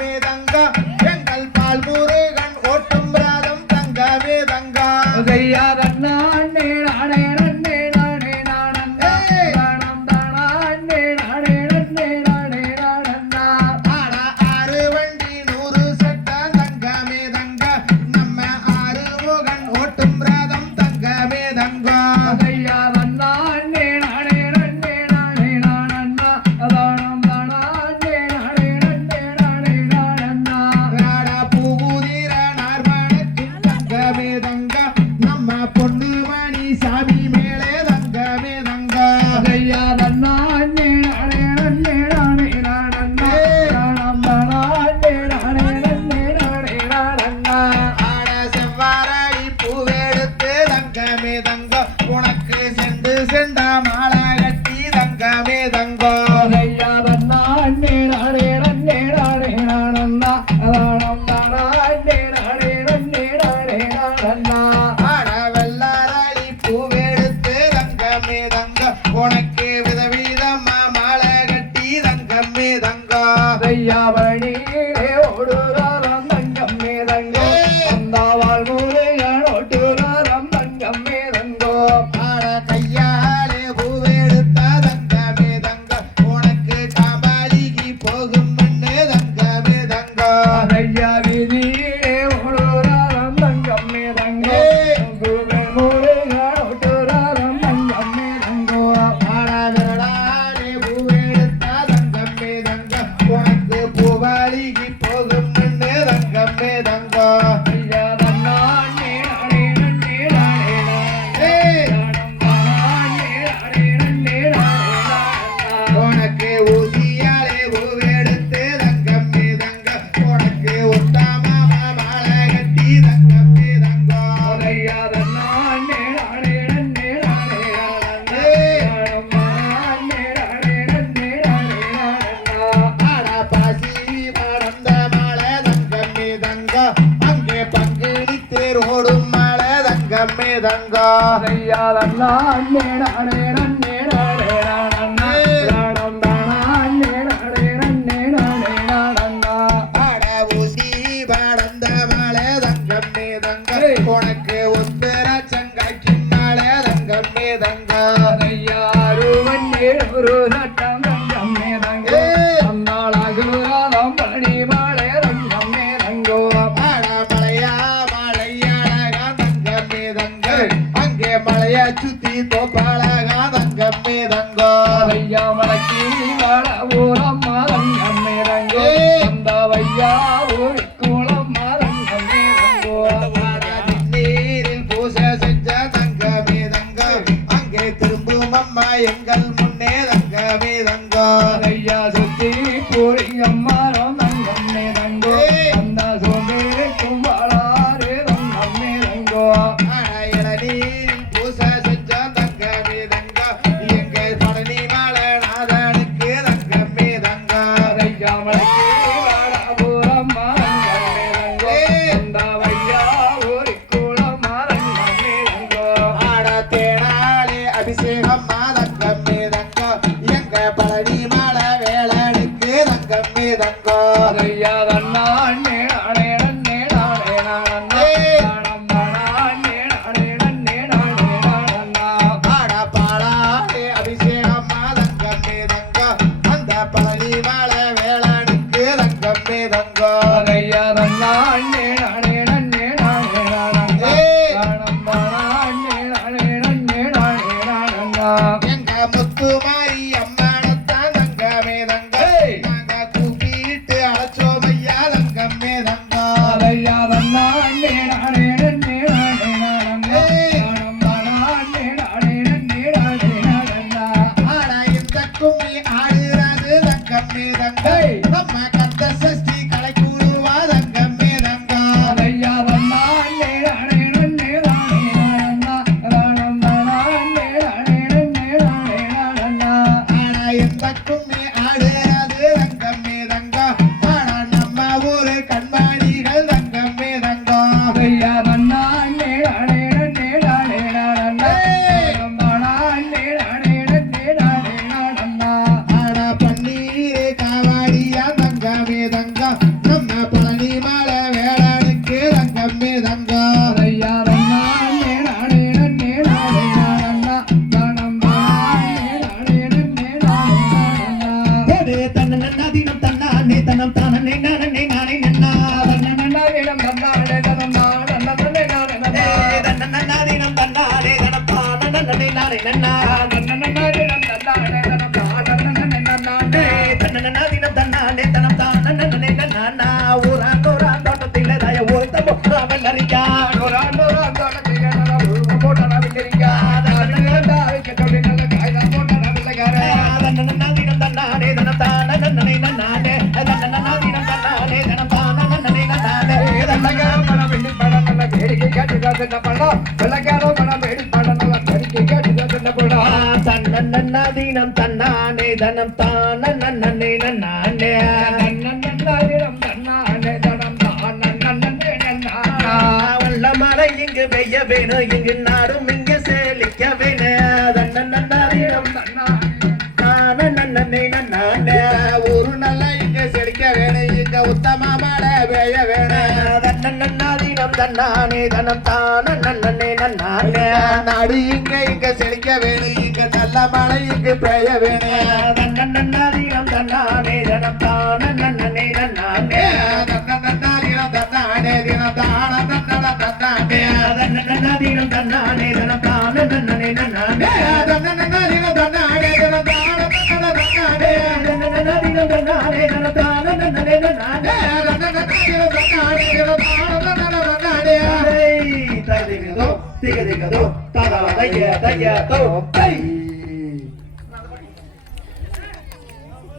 தங்கமே தங்கா எங்கள் பால் முருகன் ஓட்டும் ராதம் தங்கமே தங்கா கையா தன்னா அண்ணே நானே நன்னே நானே நானந்தா தானம் தானா அண்ணே நானே நன்னே நானே நானந்தா ஆடா ஆறு வண்டி 100 சட்டா தங்கமே தங்கா நம்ம ஆறுமுகன் ஓட்டும் ராதம் தங்கமே தங்கா கையா தன்னா அண்ணே நானே நன்னே நானே நானந்தா தானம் தானா அண்ணே நானே நன்னே நானே நானந்தா ராடா பூகுதிர நார்மணக்கும் தங்கமே தங்கா நம்ம பொண்ணு மணி சாமி மேலே தங்கமே தங்கா கையா தன்னா அண்ணே நானே நன்னே நானே நானந்தா தானம் தானா அண்ணே நானே நன்னே நானே நானந்தா ஆட செவ்வாரடி பூவெடுத்து தங்கமே தங்கா உனக்கு செண்டு செண்டா மாலை கட்டி தங்கமே தங்கா கையா தன்னா அண்ணே நானே நன்னே நானே நானந்தா தானம் தானா அண்ணே நானே நன்னே நானே நானந்தா ஆட வெள்ளாரடி பூவெடுத்து தங்கமே தங்கா உனக்கு விதவிதமா மாலை கட்டி தங்கமே தங்கா கையாவணியே ஓடுறாரம் தங்கம் மேதங்கோ அந்தாவாள் மூலையான் ஓட்டுறாரம் தங்கம் மேதங்கோ ஆட கையாலே பூவெடுத்த தங்கமே தங்கா உனக்கு காபாலிக்கு போகும் மண்ணு தங்கமே தங்கா கையா வீதியிலே ஓடுறாரம் தங்கம் மேதங்கோ பூவன் மூலையான் ஓட்டுறாரம் தங்கம் மேதங்கோ ஆட விரலாலே பூவெடுத்த தங்கமே தங்கா உனக்கு பூவாலிக்கு போகும் மண்ணு தங்கமே தங்கா கையா தன்னா அண்ணே நானே நன்னே நானே நானே தானம் தானா அண்ணே நானே நன்னே நானே நானந்தா உனக்கு ஊசியாலே பூவெடுத்து தங்கமே தங்கா உனக்கு உத்தாமா மாலை கட்டி தங்கமே தங்கா கையா தன்னா அண்ணே நானே நன்னே நானே நானந்தா தானம் தானா அண்ணே நானே நன்னே நானே நானந்தா ஆட பாசி படர்ந்த மாலை தங்கமே தங்கா அங்கே பங்குனி தேர் ஓடும் மாலை தங்கமே தங்கா கையா தன்னா அண்ணே நானே நன்னே நானே நானந்தா தானம் தானா அண்ணே நானே நன்னே நானே நானந்தா ஆட ஊசி படர்ந்த மாலை தங்கமே தங்கா உனக்கு உத்தர சங்காய்க்கும் மாலை தங்கமே தங்கா கையாறு வண்ணே ஒரு நட்டம் தங்கம் மேதங்கோ அந்தாளாகுராதம் பழனி மாலை தங்கம் மேதங்கோ ஆட மலையா மலையழகா தங்கமே தங்கா அங்கே மலையா சுத்தி தோப்பாளகா தங்கமே தங்கா கையா மலக்கி வாழ ஊரம்மா தங்கம் மேதங்கோ அந்த வையா ஊரி கூளம்மா தங்கம் மேதங்கோ நீரில் பூசை செஞ்ச தங்கமே தங்கா அங்கே திரும்பும் அம்மா எங்கள் முன்னே தங்கமே தங்கா கையா சுத்தி பூரி அம்மாரம் தங்கம் மேதங்கோ அந்த சோம்பேறிக்கும் வாழாறு தங்கம் மேதங்கோ இளநீரில் பூசை செஞ்ச தங்கமே தங்கா எங்க பழனி மலை நாதனுக்கு தங்கமே தங்கா கையா மலக்கி வாழ ஊரம்மா தங்கம் மேதங்கோ அந்த வையா ஊரி கூளம்மா தங்கம் மேதங்கோ ஆட தேனாலே அபிஷேகம் தங்கமே தங்கா எங்க பழனி மலை வேலனுக்கு தங்கமே தங்கா கையா தன்னா அண்ணே நானே நன்னே நானே நானந்தா தானம் தானா அண்ணே நானே நன்னே நானே நானந்தா ஆட பாலாலே அபிஷேகம் தங்கமே தங்கா அந்த பழனி மலை வேலனுக்கு தங்கமே தங்கா கையா தன்னா அண்ணே நானே நன்னே நானே நானந்தா தானம் தானா அண்ணே நானே நன்னே நானே நானந்தா எங்க முத்துமாரி அம்மானத்தான் தங்கமே தங்கா நாங்க கூப்பிட்டு அழைச்சோம் ஐயா தங்கமே தங்கா கையா தன்னா அண்ணே நானே நன்னே நானே நானந்தா தானம் தானா அண்ணே நானே நன்னே நானே நானந்தா ஆட இந்த கும்மி ஆடுறது தங்கமே தங்கா நம்ம கந்த சஷ்டி கலை கூடுவா தங்கமே தங்கா கையா தன்னா அண்ணே நானே நன்னே நானே நானந்தா தானம் தானா அண்ணே நானே நன்னே நானே நானந்தா ஆட இந்த கும்மி ஆடுறது தங்கமே தங்கா ஆட நம்ம ஊரு கண்மணிகள் தங்கமே தங்கா கையா தன்னா அண்ணே நானே நன்னே நானே நானந்தா தானம் தானா அண்ணே நானே நன்னே நானே நானந்தா ஆட பன்னீர் காவாடியா தங்கமே தங்கா தன்னன்னா தினம் தன்னானே தனம் தானே ஊரான் தோட்டத்தில் தாய ஊர்த்த வெள்ளரிக்கா தினம் தன்னானே தனம் தானே நன்னானே தினம் தன்னானே தனம் தானே நன்னானே தன்னன்னதீனம் தன்னானே தனம் தான நன்னே நன்னானே வல்லமலை இங்கு பெய்ய வேணும் இங்கு நாடும் இங்கு செழிக்க வேணும் தன்னன்னதீனம் தான நன்னே நன்னானே ஒரு நல்ல இங்கு செழிக்க வேணும் இங்க உத்தம மழை பெய்ய வேணும் தன்னன்னதீனம் தன்னானே தனம் தான நன்னே நன்னானே நாடு இங்க செழிக்க வேணும் இங்க நல்ல மழை இங்கு பெய்ய வேணும் தன்னன்னதீனம் தன்னானே தனம் தான நன்னே நன்னானே தன்னன்னதீனம் தன்னானே தினம் தான தன்னானே தன்னன்னதீனம் தன்னானே தனம் தான நன்னே நன்னானே தன்னன்னதீனம் தன்னானே தினம் தான தன்னானே தன்னன்னதீனம் தன்னானே தனம் தான நன்னே நன்னானே தன்னன்னதீனம் தன்னானே தினம் தான நன்னானே திகதிகதோ தகவதைய தோ